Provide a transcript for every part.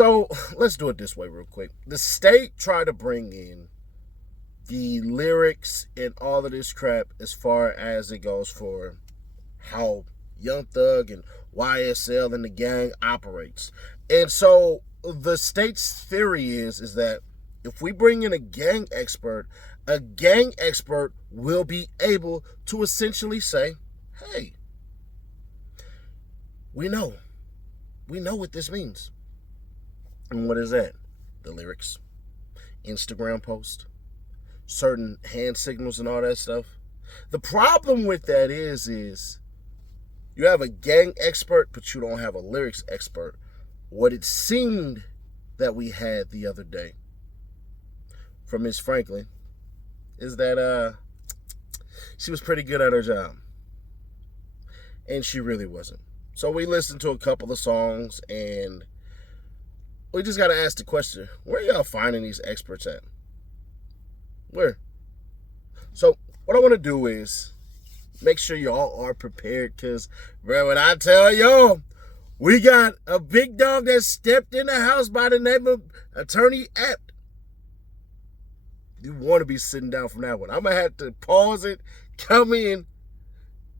So let's do it this way real quick. The state tried to bring in the lyrics and all of this crap as far as it goes for how Young Thug and YSL and the gang operates. And so the state's theory is that if we bring in a gang expert will be able to essentially say, hey, we know what this means. And what is that? The lyrics, Instagram post, certain hand signals and all that stuff. The problem with that is you have a gang expert, but you don't have a lyrics expert. What it seemed that we had the other day from Miss Franklin is that she was pretty good at her job. And she really wasn't. So we listened to a couple of songs, and we just got to ask the question, where y'all finding these experts at? Where? So what I want to do is make sure y'all are prepared, because, bro, when I tell y'all, we got a big dog that stepped in the house by the name of Attorney Apt. You want to be sitting down from that one. I'm going to have to pause it, come in,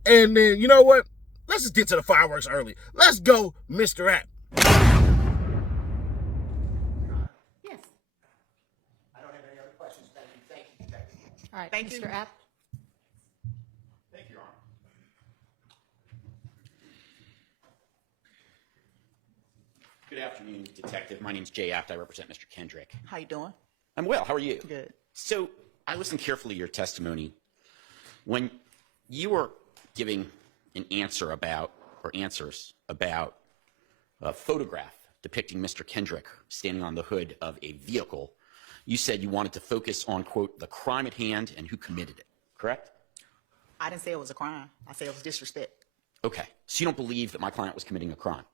and then, you know what? Let's just get to the fireworks early. Let's go, Mr. Apt. Yes. I don't have any other questions. Thank you. Thank you, Detective. All right, Thank Mr. you. App. Thank you, Your Honor. Good afternoon, Detective. My name's Jay Apt. I represent Mr. Kendrick. How you doing? I'm well. How are you? Good. So I listened carefully to your testimony. When you were giving an answer about, or answers about, a photograph depicting Mr. Kendrick standing on the hood of a vehicle, you said you wanted to focus on, quote, the crime at hand and who committed it, correct? I didn't say it was a crime. I said it was disrespect. Okay. So you don't believe that my client was committing a crime?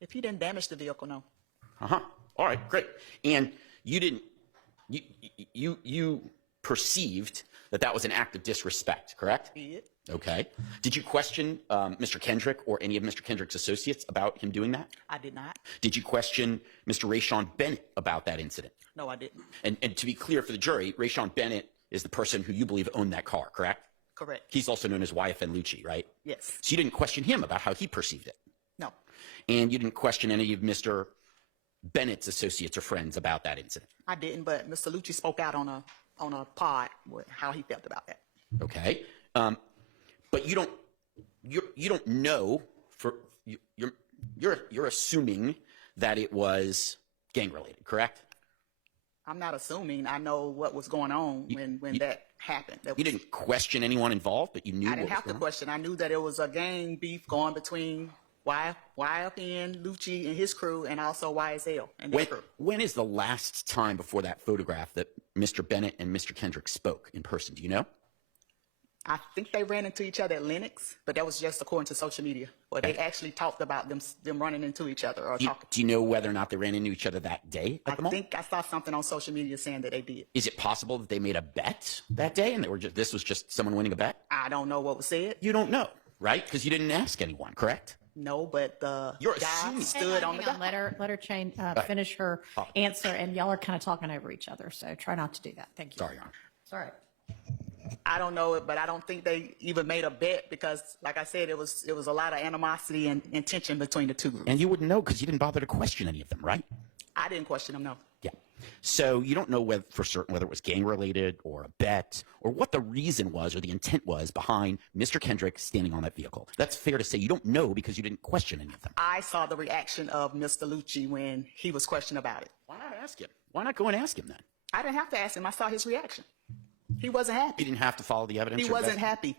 If he didn't damage the vehicle, no. Uh-huh. All right, great. And you didn't, you perceived that that was an act of disrespect, correct? Did. Okay. Did you question Mr. Kendrick or any of Mr. Kendrick's associates about him doing that? I did not. Did you question Mr. Rayshawn Bennett about that incident? No, I didn't. And to be clear for the jury, Rayshawn Bennett is the person who you believe owned that car, correct? Correct. He's also known as YFN Lucci, right? Yes. So you didn't question him about how he perceived it? No. And you didn't question any of Mr. Bennett's associates or friends about that incident? I didn't, but Mr. Lucci spoke out on a pod with how he felt about that. Okay. But you don't know you're assuming that it was gang related, correct? I'm not assuming. I know what was going on when that happened. You didn't question anyone involved, but you knew. I didn't have to question. I knew that it was a gang beef going between YFN, Lucci and his crew, and also YSL and their crew. When is the last time before that photograph that Mr. Bennett and Mr. Kendrick spoke in person? Do you know? I think they ran into each other at Lennox, but that was just according to social media. Or they actually talked about them running into each other or talking. Do you know whether or not they ran into each other that day at the mall? I think I saw something on social media saying that they did. Is it possible that they made a bet that day and this was just someone winning a bet? I don't know what was said. You don't know, right? Because you didn't ask anyone, correct? No, but the You're guy assuming. stood on the Hang on, guy. let her finish her answer, and y'all are kind of talking over each other, so try not to do that. Thank you. Sorry, Your Honor. Sorry. I don't know it, but I don't think they even made a bet because, like I said, it was a lot of animosity and tension between the two groups. And you wouldn't know because you didn't bother to question any of them, right? I didn't question them, no. Yeah. So you don't know for certain whether it was gang related or a bet or what the reason was or the intent was behind Mr. Kendrick standing on that vehicle. That's fair to say you don't know because you didn't question any of them. I saw the reaction of Mr. Lucci when he was questioned about it. Why not ask him? Why not go and ask him then? I didn't have to ask him. I saw his reaction. He wasn't happy. You didn't have to follow the evidence? He wasn't happy.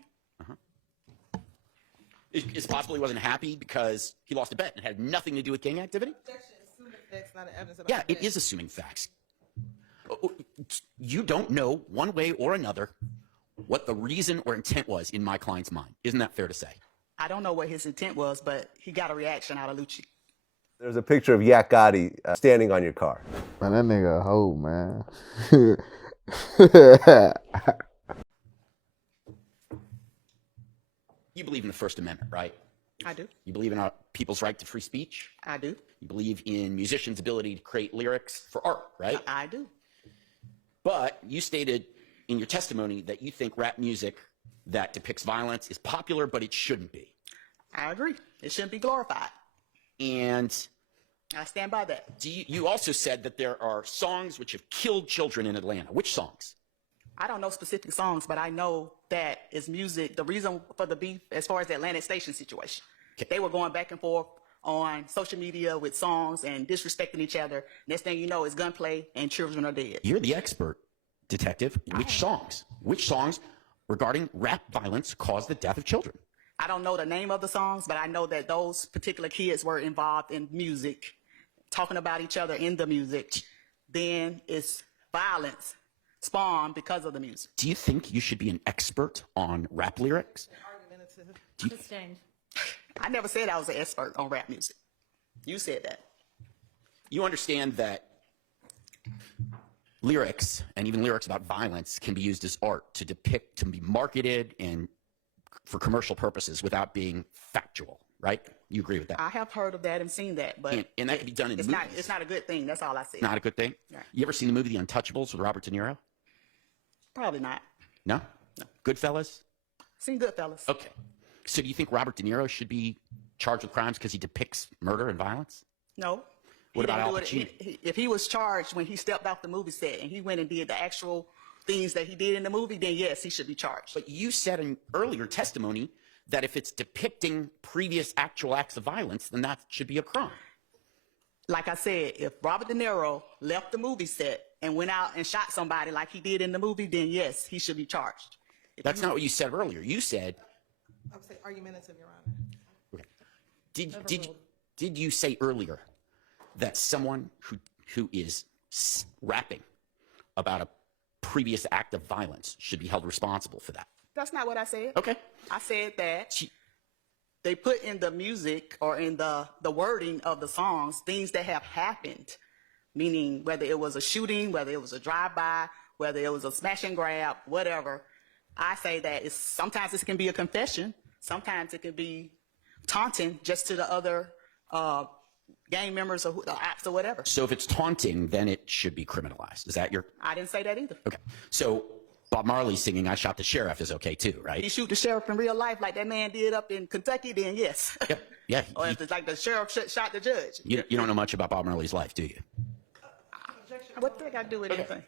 It's possible he wasn't happy because he lost a bet and it had nothing to do with gang activity? Assuming facts, not evidence about Yeah, it that. is assuming facts. You don't know one way or another what the reason or intent was in my client's mind. Isn't that fair to say? I don't know what his intent was, but he got a reaction out of Lucci. There's a picture of Yak Gotti standing on your car. Man, that nigga a hoe, man. You believe in the First Amendment, right? I do. You believe in our people's right to free speech? I do. You believe in musicians' ability to create lyrics for art, right? I do. But you stated in your testimony that you think rap music that depicts violence is popular, but it shouldn't be. I agree. It shouldn't be glorified. And I stand by that. you also said that there are songs which have killed children in Atlanta. Which songs? I don't know specific songs, but I know that it's music. The reason for the beef, as far as the Atlantic Station situation, they were going back and forth on social media with songs and disrespecting each other. Next thing you know, it's gunplay and children are dead. You're the expert, detective. Which songs? Which songs regarding rap violence caused the death of children? I don't know the name of the songs, but I know that those particular kids were involved in music, talking about each other in the music. Then it's violence spawned because of the music. Do you think you should be an expert on rap lyrics? Sustained. I never said I was an expert on rap music. You said that. You understand that lyrics, and even lyrics about violence, can be used as art to depict, to be marketed and for commercial purposes without being factual, right? You agree with that? I have heard of that and seen that, but And that can be done in it's movies. not. It's not a good thing. That's all I said. Not a good thing? Right. You ever seen the movie The Untouchables with Robert De Niro? Probably not. No? Goodfellas? Seen Goodfellas. Okay. So do you think Robert De Niro should be charged with crimes because he depicts murder and violence? No. What He about didn't Al do it. Pacino? If he was charged when he stepped off the movie set and he went and did the actual things that he did in the movie, then yes, he should be charged. But you said in earlier testimony that if it's depicting previous actual acts of violence, then that should be a crime. Like I said, if Robert De Niro left the movie set and went out and shot somebody like he did in the movie, then yes, he should be charged. That's not what you said earlier. You said, I would say argumentative, Your Honor. did you say earlier that someone who is rapping about a previous act of violence should be held responsible for that? That's not what I said. Okay. I said that they put in the music or in the wording of the songs things that have happened, meaning whether it was a shooting, whether it was a drive-by, whether it was a smash and grab, whatever. I say that sometimes it can be a confession, sometimes it can be taunting just to the other gang members or the ops or whatever. So if it's taunting, then it should be criminalized. Is that your... I didn't say that either. Okay. So Bob Marley singing I Shot the Sheriff is okay too, right? He shoot the sheriff in real life like that man did up in Kentucky, then yes. Yep. Yeah. Or if it's like the sheriff shot the judge. You don't know much about Bob Marley's life, do you? What do I got to do with anything?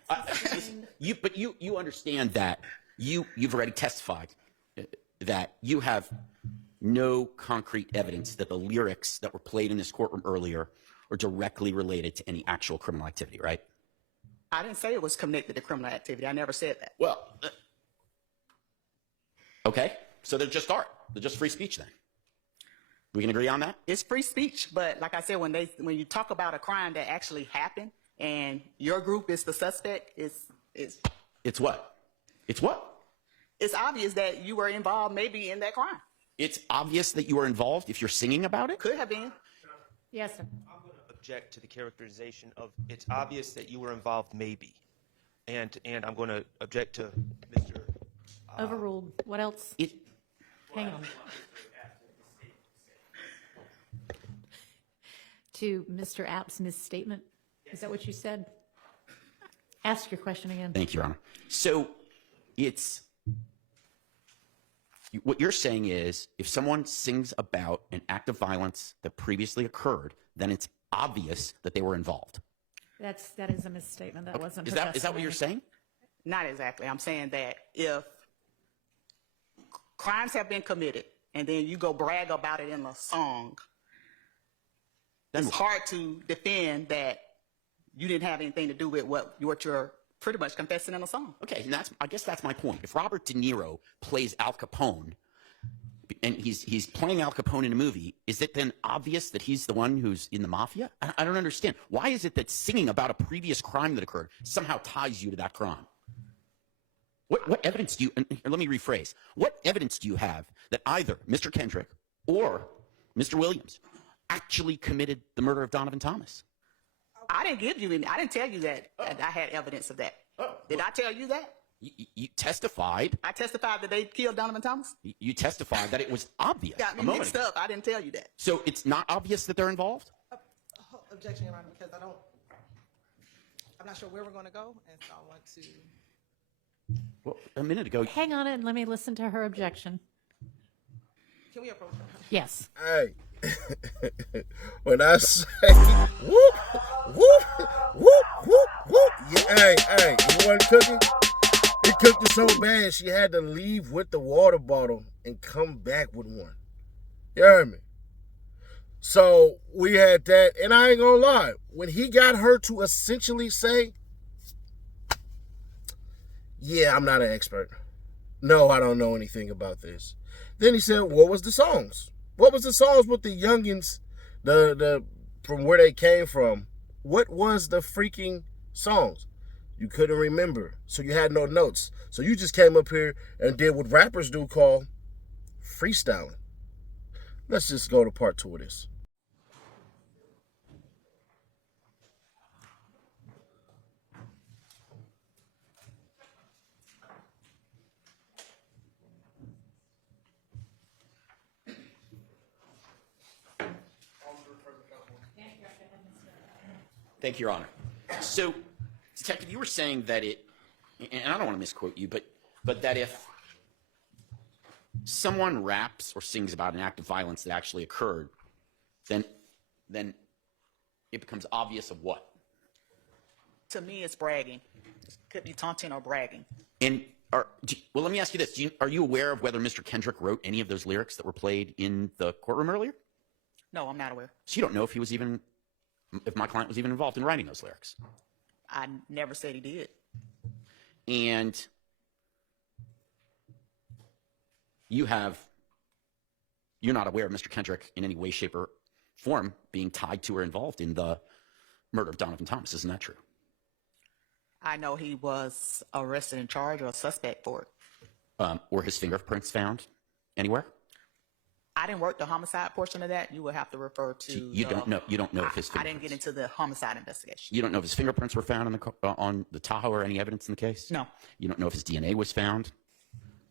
But you understand that you've already testified that you have no concrete evidence that the lyrics that were played in this courtroom earlier are directly related to any actual criminal activity, right? I didn't say it was connected to criminal activity. I never said that. Well, okay. So they're just art. They're just free speech then. We can agree on that? It's free speech, but like I said, when you talk about a crime that actually happened and your group is the suspect, it's what? It's what? It's obvious that you were involved maybe in that crime. It's obvious that you were involved if you're singing about it? Could have been. Yes, sir. I'm going to object to the characterization of it's obvious that you were involved, maybe. And I'm going to object to Mr. Overruled. What else? Hang on. To Mr. App's misstatement? Is that what you said? Ask your question again. Thank you, Your Honor. So what you're saying is if someone sings about an act of violence that previously occurred, then it's obvious that they were involved. That is a misstatement. That wasn't. Is that what you're saying? Not exactly. I'm saying that if crimes have been committed and then you go brag about it in a song, it's hard to defend that you didn't have anything to do with what you're pretty much confessing in a song. Okay, and I guess that's my point. If Robert De Niro plays Al Capone, and he's playing Al Capone in a movie, is it then obvious that he's the one who's in the mafia? I don't understand. Why is it that singing about a previous crime that occurred somehow ties you to that crime? What evidence do you, and let me rephrase, what evidence do you have that either Mr. Kendrick or Mr. Williams actually committed the murder of Donovan Thomas? I didn't give you any. I didn't tell you that I had evidence of that. Did I tell you that? You testified. I testified that they killed Donovan Thomas? You testified that it was obvious. Got me mixed up. I didn't tell you that. So it's not obvious that they're involved? objection, Your Honor, because I'm not sure where we're going to go, and so I want to. Well, a minute ago, Hang on and let me listen to her objection. Can we approach her? Yes. Hey, when I say whoop, whoop, whoop, whoop, whoop, yeah, hey, you wasn't cooking? He cooked it so bad she had to leave with the water bottle and come back with one. You heard me? So we had that, and I ain't gonna lie, when he got her to essentially say, yeah, I'm not an expert. No, I don't know anything about this. Then he said, what was the songs? What was the songs with the youngins, the from where they came from? What was the freaking songs? You couldn't remember, so you had no notes. So you just came up here and did what rappers do call freestyling. Let's just go to part 2 of this. thank you, Your Honor. So, Detective, you were saying that and I don't want to misquote you, but that if someone raps or sings about an act of violence that actually occurred, then it becomes obvious of what? To me, it's bragging. It could be taunting or bragging. And well, let me ask you this: are you aware of whether Mr. Kendrick wrote any of those lyrics that were played in the courtroom earlier? No, I'm not aware. So you don't know if my client was even involved in writing those lyrics. I never said he did. And you're not aware of Mr. Kendrick in any way, shape, or form being tied to or involved in the murder of Donovan Thomas. Isn't that true? I know he was arrested and charged or a suspect for it. Were his fingerprints found anywhere? I didn't work the homicide portion of that. You would have to refer to. You don't know. You don't know if his I fingerprints. didn't get into the homicide investigation. You don't know if his fingerprints were found on the Tahoe or any evidence in the case? No. You don't know if his DNA was found?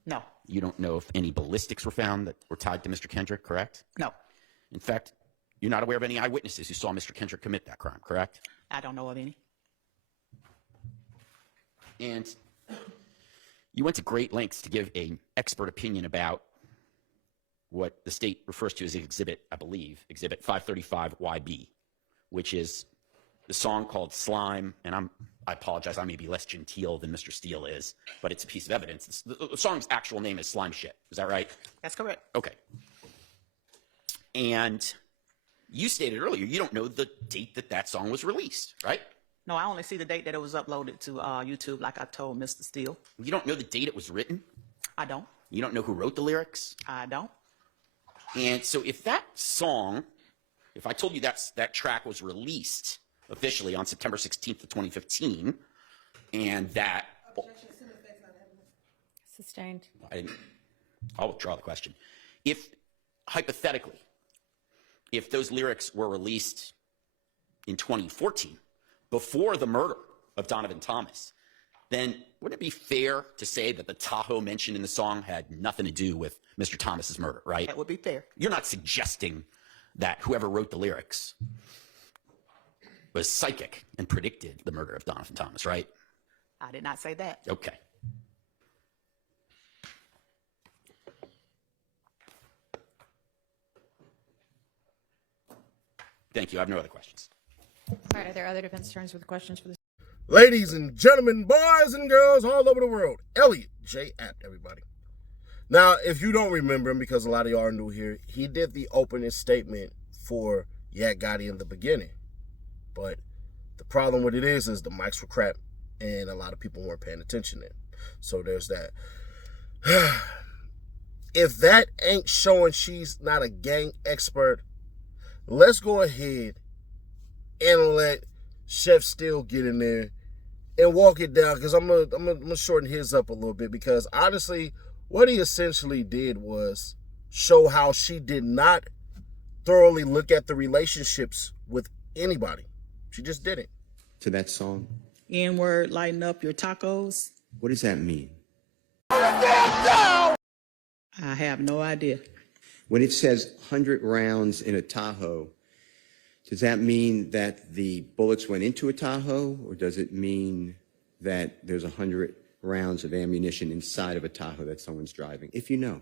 No. You don't know if any ballistics were found that were tied to Mr. Kendrick, correct? No. In fact, you're not aware of any eyewitnesses who saw Mr. Kendrick commit that crime, correct? I don't know of any. And you went to great lengths to give an expert opinion about what the state refers to as Exhibit 535YB, which is the song called Slime. And I apologize, I may be less genteel than Mr. Steele is, but it's a piece of evidence. The song's actual name is Slime Shit. Is that right? That's correct. Okay. And you stated earlier you don't know the date that song was released, right? No, I only see the date that it was uploaded to YouTube, like I told Mr. Steele. You don't know the date it was written? I don't. You don't know who wrote the lyrics? I don't. And so if that song, if I told you that track was released officially on September 16th of 2015, and that... Sustained. I'll withdraw the question. If, hypothetically, if those lyrics were released in 2014, before the murder of Donovan Thomas, then wouldn't it be fair to say that the Tahoe mentioned in the song had nothing to do with Mr. Thomas's murder, right? That would be fair. You're not suggesting that whoever wrote the lyrics was psychic and predicted the murder of Donovan Thomas, right? I did not say that. Okay. Thank you. I have no other questions. All right, are there other defense attorneys with questions for this? Ladies and gentlemen, boys and girls all over the world, Elliot J. Apt, everybody. Now, if you don't remember him, because a lot of y'all are new here, he did the opening statement for Yak Gotti in the beginning. But the problem with it is the mics were crap, and a lot of people weren't paying attention then. So there's that. If that ain't showing she's not a gang expert, let's go ahead and let Chef Steele get in there and walk it down, because I'm gonna shorten his up a little bit, because honestly, what he essentially did was show how she did not thoroughly look at the relationships with anybody. She just didn't. To that song? N-word, lighten up your tacos. What does that mean? I have no idea. When it says 100 rounds in a Tahoe, Does that mean that the bullets went into a Tahoe, or does it mean that there's 100 rounds of ammunition inside of a Tahoe that someone's driving? If you know.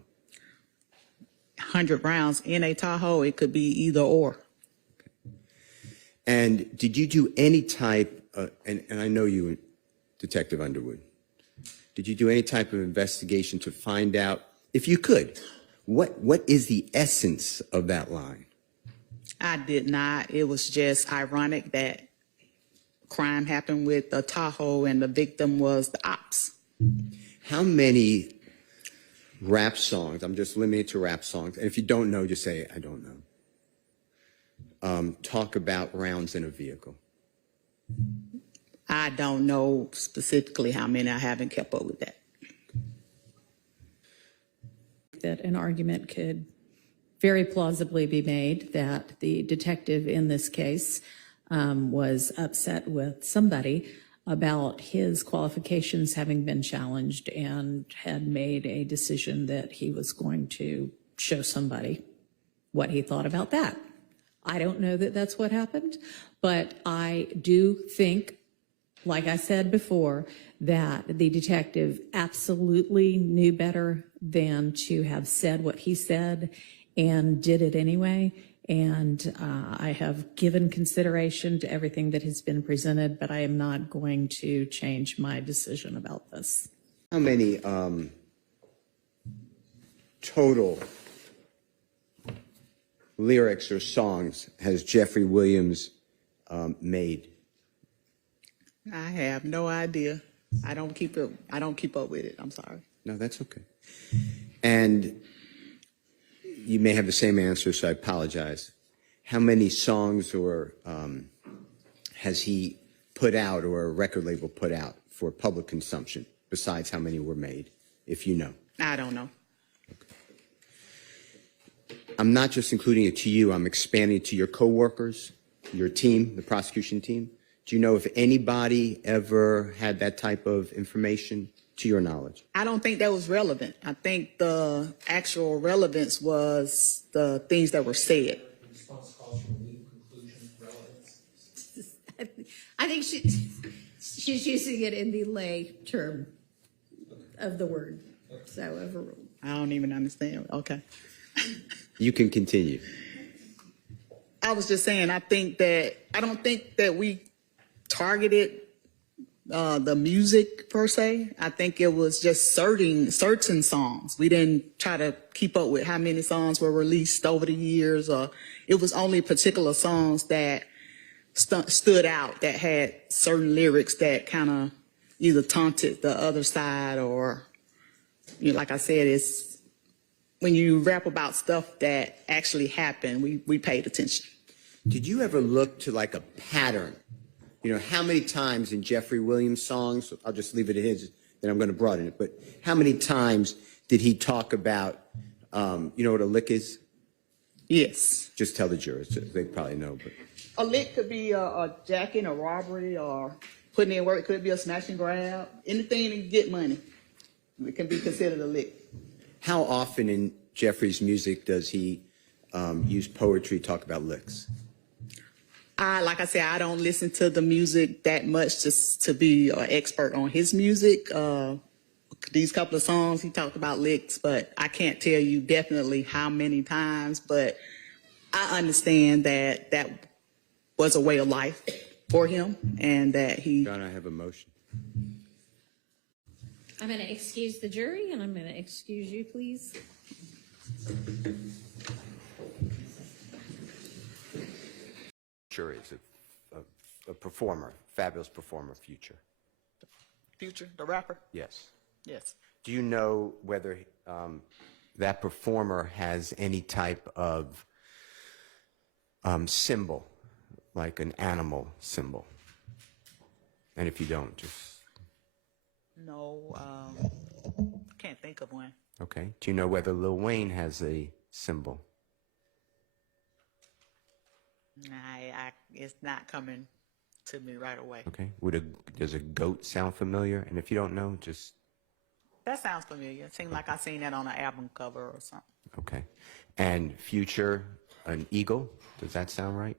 100 rounds in a Tahoe, it could be either or. And did you do any type, and I know you, Detective Underwood, did you do any type of investigation to find out, if you could, what is the essence of that line? I did not. It was just ironic that crime happened with a Tahoe and the victim was the ops. How many rap songs, I'm just limited to rap songs, and if you don't know, just say, I don't know, talk about rounds in a vehicle? I don't know specifically how many. I haven't kept up with that. That an argument could very plausibly be made that the detective in this case was upset with somebody about his qualifications having been challenged and had made a decision that he was going to show somebody what he thought about that. I don't know that that's what happened, but I do think, like I said before, that the detective absolutely knew better than to have said what he said and did it anyway. And I have given consideration to everything that has been presented, but I am not going to change my decision about this. How many total lyrics or songs has Jeffrey Williams made? I have no idea. I don't keep up with it. I'm sorry. No, that's okay. And you may have the same answer, so I apologize. How many songs or has he put out, or a record label put out for public consumption, besides how many were made, if you know? I don't know. I'm not just including it to you, I'm expanding it to your coworkers, your team, the prosecution team. Do you know if anybody ever had that type of information to your knowledge? I don't think that was relevant. I think the actual relevance was the things that were said. I think she's using it in the lay term of the word. So overruled. I don't even understand. Okay. You can continue. I was just saying, I don't think that we targeted the music per se. I think it was just certain songs. We didn't try to keep up with how many songs were released over the years, or it was only particular songs that stood out, that had certain lyrics that kind of either taunted the other side, or, you know, like I said, it's when you rap about stuff that actually happened, we paid attention. Did you ever look to like a pattern? You know, how many times in Jeffrey Williams' songs, I'll just leave it at his, then I'm going to broaden it, but how many times did he talk about, you know what a lick is? Yes. Just tell the jurors, they probably know. But A lick could be a jacking, a robbery, or putting in work. It could be a smash and grab. Anything to get money. It can be considered a lick. how often in Jeffrey's music does he use poetry, talk about licks? Like I said, I don't listen to the music that much just to be an expert on his music. These couple of songs, he talked about licks, but I can't tell you definitely how many times, but I understand that that was a way of life for him and that he... John, I have a motion. I'm going to excuse the jury, and I'm going to excuse you, please. Jury is a performer, fabulous performer, Future. Future, the rapper? Yes. Yes. Do you know whether that performer has any type of symbol, like an animal symbol? And if you don't, just... No, can't think of one. Okay. Do you know whether Lil Wayne has a symbol? It's not coming to me right away. Okay. Does a goat sound familiar? And if you don't know, just... That sounds familiar. It seemed like I seen that on an album cover or something. Okay. And Future, an eagle? Does that sound right?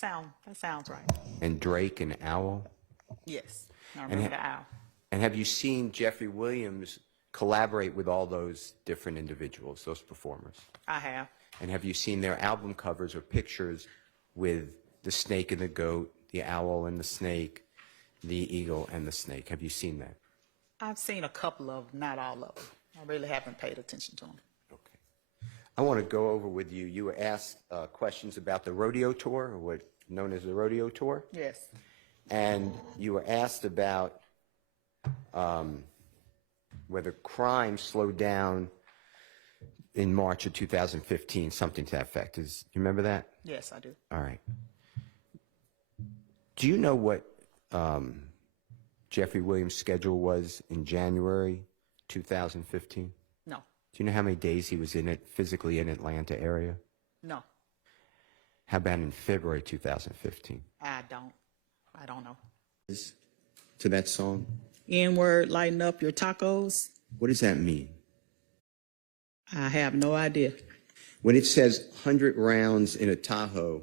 That sounds right. And Drake and Owl? Yes, I remember the owl. And have you seen Jeffrey Williams collaborate with all those different individuals, those performers? I have. And have you seen their album covers or pictures with the snake and the goat, the owl and the snake, the eagle and the snake? Have you seen that? I've seen a couple of, not all of them. I really haven't paid attention to them. Okay. I want to go over with you. You were asked questions about the rodeo tour, or what known as the rodeo tour. Yes. And you were asked about whether crime slowed down in March of 2015, something to that effect. You remember that? Yes, I do. All right. Do you know what Jeffrey Williams' schedule was in January 2015? No. Do you know how many days he was physically in Atlanta area? No. How about in February 2015? I don't know. To that song? N-word, lighten up your tacos. What does that mean? I have no idea. When it says 100 rounds in a Tahoe,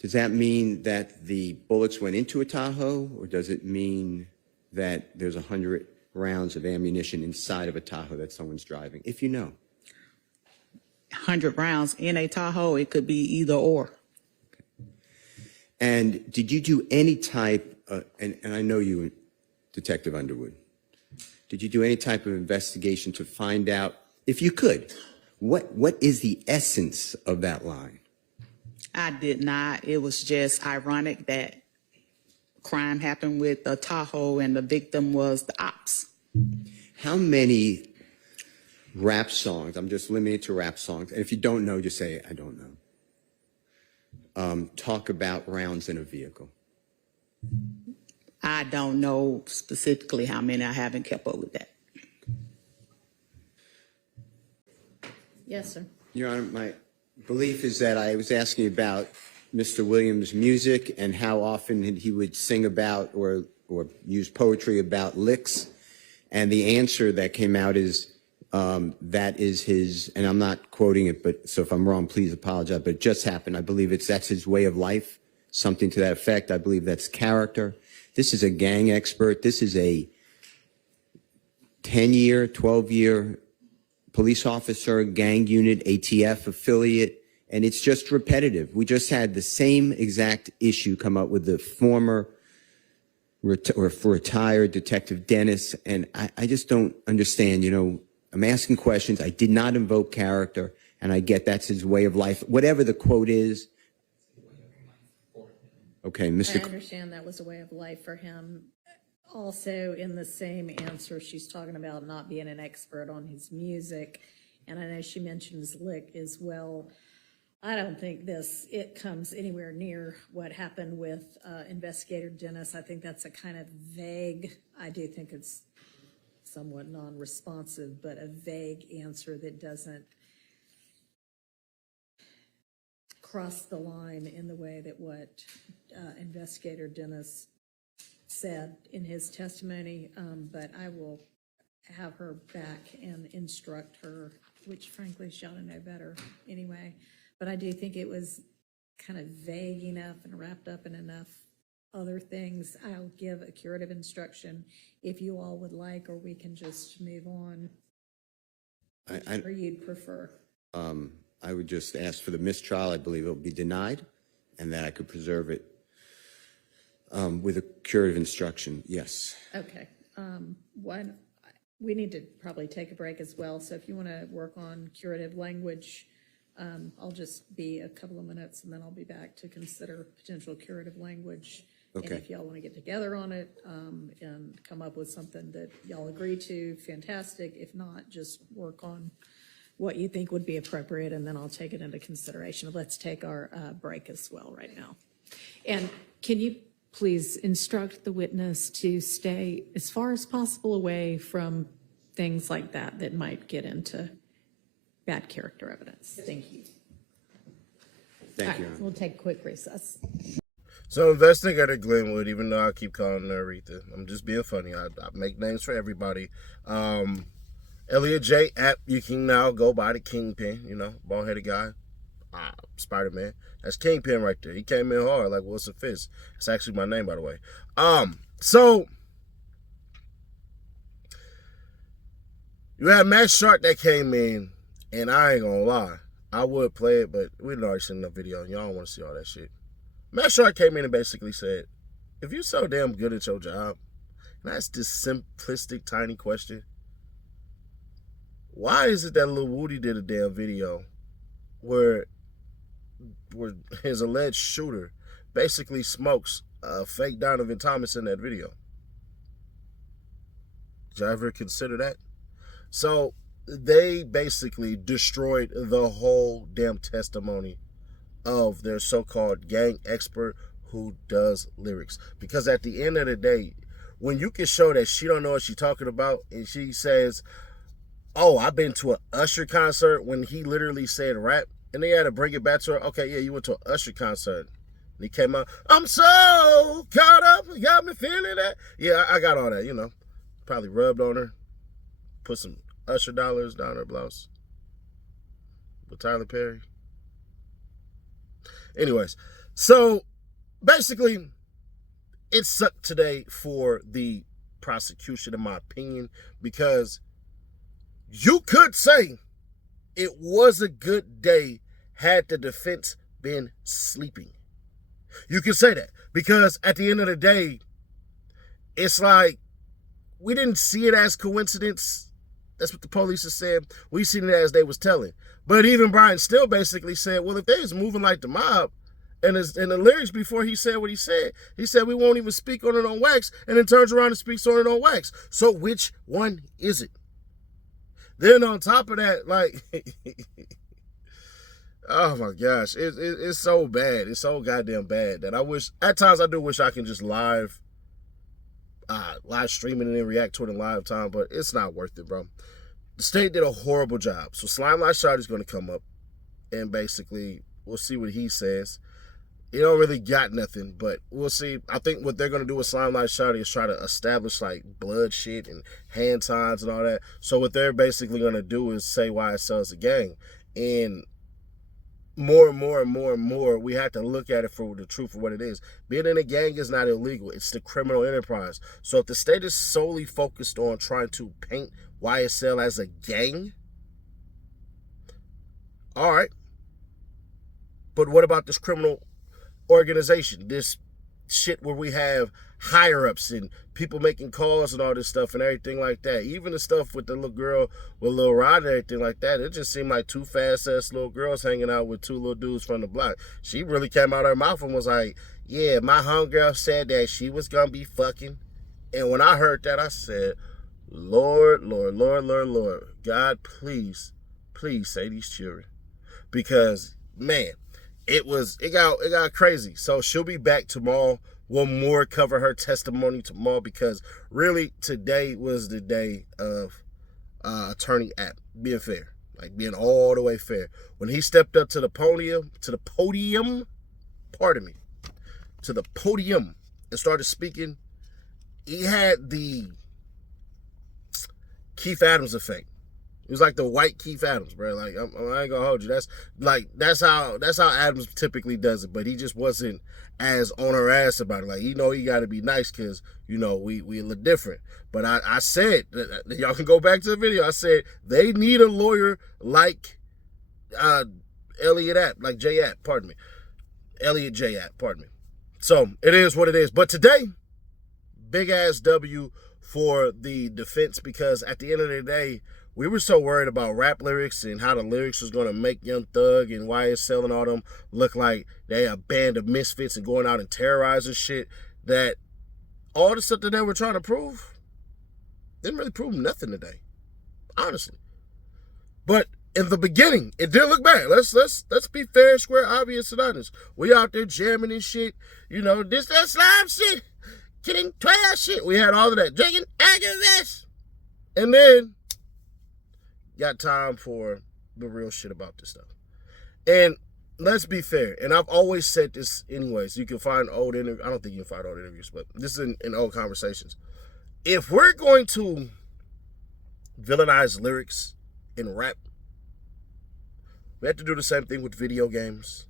does that mean that the bullets went into a Tahoe, or does it mean that there's 100 rounds of ammunition inside of a Tahoe that someone's driving? If you know. 100 rounds in a Tahoe, it could be either or. And did you do any type, and I know you, Detective Underwood, did you do any type of investigation to find out, if you could, what is the essence of that line? I did not. It was just ironic that crime happened with a Tahoe and the victim was the ops. How many rap songs, I'm just limited to rap songs, and if you don't know, just say, I don't know, talk about rounds in a vehicle? I don't know specifically how many. I haven't kept up with that. Yes, sir. Your Honor, my belief is that I was asking about Mr. Williams' music and how often he would sing about or use poetry about licks. And the answer that came out is that is his, and I'm not quoting it, but so if I'm wrong, please apologize, but it just happened. I believe that's his way of life, something to that effect. I believe that's character. This is a gang expert. This is a 10-year, 12-year police officer, gang unit, ATF affiliate, and it's just repetitive. We just had the same exact issue come up with the former retired Detective Dennis, and I just don't understand. You know, I'm asking questions. I did not invoke character, and I get that's his way of life. Whatever the quote is. Okay, Mr. I understand that was a way of life for him. Also, in the same answer, she's talking about not being an expert on his music, and I know she mentions lick as well. I don't think it comes anywhere near what happened with Investigator Dennis. I think that's a kind of vague, I do think it's somewhat non-responsive, but a vague answer that doesn't cross the line in the way that what Investigator Dennis said in his testimony, but I will have her back and instruct her, which frankly she ought to know better anyway. But I do think it was kind of vague enough and wrapped up in enough other things. I'll give a curative instruction if you all would like, or we can just move on. Or you'd prefer. I would just ask for the mistrial. I believe it will be denied, and that I could preserve it with a curative instruction. Yes. Okay. We need to probably take a break as well. So if you want to work on curative language, I'll just be a couple of minutes and then I'll be back to consider potential curative language. Okay. And if y'all want to get together on it and come up with something that y'all agree to, fantastic. If not, just work on what you think would be appropriate, and then I'll take it into consideration. Let's take our break as well right now. And can you please instruct the witness to stay as far as possible away from things like that might get into bad character evidence. Thank you. Thank you. We'll take a quick recess. So Investigator Glenwood, even though I keep calling her Aretha, I'm just being funny. I make names for everybody. Elliot J. App, you can now go by the Kingpin, bald-headed guy. Spider-Man. That's Kingpin right there. He came in hard like Wilson Fisk. It's actually my name, by the way. So you had Matt Shark that came in, and I ain't gonna lie, I would play it, but we'd already seen enough video, and y'all don't want to see all that shit. Matt Shark came in and basically said, if you're so damn good at your job, and that's this simplistic, tiny question, why is it that Lil Woody did a damn video where his alleged shooter basically smokes fake Donovan Thomas in that video? Did you ever consider that? So they basically destroyed the whole damn testimony of their so-called gang expert who does lyrics. Because at the end of the day, when you can show that she don't know what she's talking about, and she says, oh, I've been to an Usher concert, when he literally said rap, and they had to bring it back to her. Okay, yeah, you went to an Usher concert. And he came out, I'm so caught up, you got me feeling that. Yeah, I got all that, you know. Probably rubbed on her, put some Usher dollars down her blouse with Tyler Perry. Anyways, so basically, it sucked today for the prosecution, in my opinion, because you could say it was a good day had the defense been sleeping. You could say that because at the end of the day, it's like we didn't see it as coincidence. That's what the police have said. We seen it as they was telling. But even Brian Still basically said, well, if they was moving like the mob, and the lyrics before he said what he said we won't even speak on it on wax, and then turns around and speaks on it on wax. So which one is it? Then on top of that, like, oh my gosh, it's so bad. It's so goddamn bad that at times I do wish I can just live streaming and then react to it in live time, but it's not worth it, bro. The state did a horrible job. So Slime Light Shot is going to come up, and basically we'll see what he says. He don't really got nothing, but we'll see. I think what they're going to do with Slime Light Shotty is try to establish like blood shit and hand signs and all that. So what they're basically going to do is say YSL is a gang. And more and more and more and more, we have to look at it for the truth of what it is. Being in a gang is not illegal. It's the criminal enterprise. So if the state is solely focused on trying to paint YSL as a gang, all right. But what about this criminal organization, this shit where we have higher ups and people making calls and all this stuff and everything like that? Even the stuff with the little girl with Lil Rod and everything like that, it just seemed like two fast ass little girls hanging out with two little dudes from the block. She really came out of her mouth and was like, yeah, my homegirl said that she was gonna be fucking. And when I heard that, I said, Lord, Lord, Lord, Lord, Lord, God, please save these children. Because man, it got crazy. So she'll be back tomorrow. We'll more cover her testimony tomorrow, because really today was the day of Attorney App being fair, like being all the way fair. When he stepped up to the podium, and started speaking, he had the Keith Adams effect. It was like the white Keith Adams, bro. Like, I ain't gonna hold you. That's how Adams typically does it. But he just wasn't as on her ass about it. Like, he got to be nice because, we look different. But I said, y'all can go back to the video. I said, they need a lawyer like Elliot J. App, pardon me. So, it is what it is. But today, big ass W for the defense, because at the end of the day, we were so worried about rap lyrics and how the lyrics was going to make Young Thug and YSL and all them look like they a band of misfits and going out and terrorizing shit, that all the stuff that they were trying to prove didn't really prove nothing today, honestly. But in the beginning, it did look bad. Let's be fair, square, obvious, and honest. We out there jamming and shit, that slime shit, getting trash shit. We had all of that, drinking aggravates, and then got time for the real shit about this stuff. And let's be fair, and I've always said this anyways, you can find old interviews. I don't think you can find old interviews, but this is in old conversations. If we're going to villainize lyrics in rap, We have to do the same thing with video games,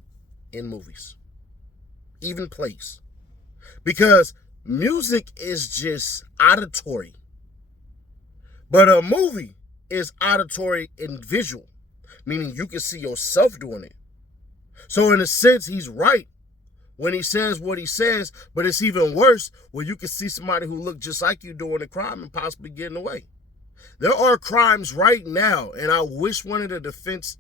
in movies, even plays. Because music is just auditory. But a movie is auditory and visual, meaning you can see yourself doing it. So in a sense, he's right when he says what he says, but it's even worse when you can see somebody who looked just like you doing a crime and possibly getting away. There are crimes right now, and I wish one of the defense,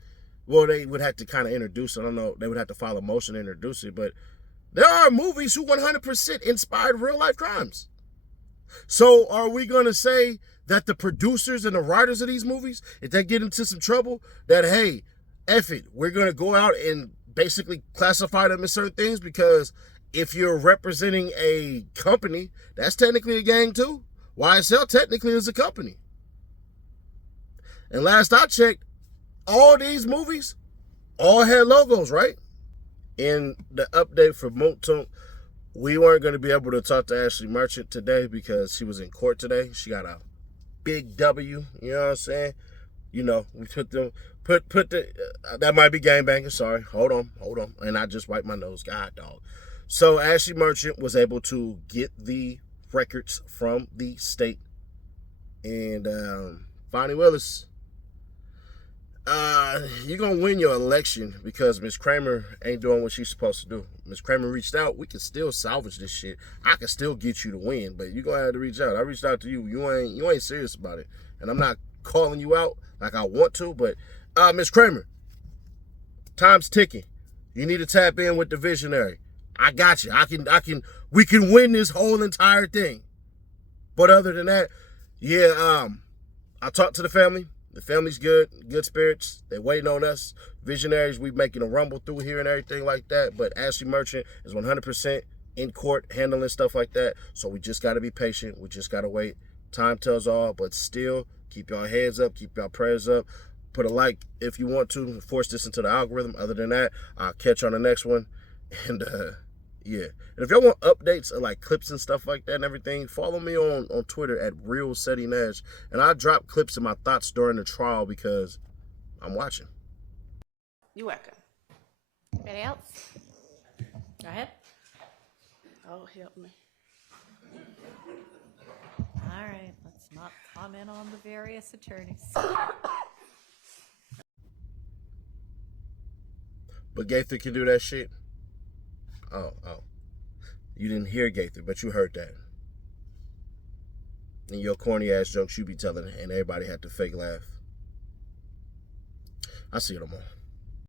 well, they would have to kind of introduce it. I don't know, they would have to file a motion to introduce it, but there are movies who 100% inspired real life crimes. So are we going to say that the producers and the writers of these movies, if they get into some trouble, that, hey, F it, we're going to go out and basically classify them as certain things? Because if you're representing a company, that's technically a gang too. YSL technically is a company. And last I checked, all these movies all had logos, right? In the update for Moot, we weren't going to be able to talk to Ashley Merchant today because she was in court today. She got a big W, you know what I'm saying? You know, we put the, that might be gangbanging, sorry. Hold on. And I just wiped my nose, God, dog. So Ashley Merchant was able to get the records from the state. And Bonnie Willis, you're going to win your election because Ms. Kramer ain't doing what she's supposed to do. Ms. Kramer reached out. We can still salvage this shit. I can still get you to win, but you're going to have to reach out. I reached out to you. You ain't serious about it. And I'm not calling you out like I want to, but Ms. Kramer, time's ticking. You need to tap in with the visionary. I got you. We can win this whole entire thing. But other than that, yeah, I talked to the family. The family's good spirits. They're waiting on us. Visionaries, we making a rumble through here and everything like that. But Ashley Merchant is 100% in court handling stuff like that. So we just got to be patient. We just got to wait. Time tells all, but still, keep y'all heads up. Keep y'all prayers up. Put a like if you want to. Force this into the algorithm. Other than that, I'll catch you on the next one. And, yeah. And if y'all want updates of like clips and stuff like that and everything, follow me on Twitter at Real Seti Nash. And I drop clips of my thoughts during the trial because I'm watching. You welcome. Anybody else? Go ahead. Oh, help me. All right, let's not comment on the various attorneys. But Gaither can do that shit? Oh. You didn't hear Gaither, but you heard that. And your corny ass jokes you be telling, and everybody had to fake laugh. I see you tomorrow.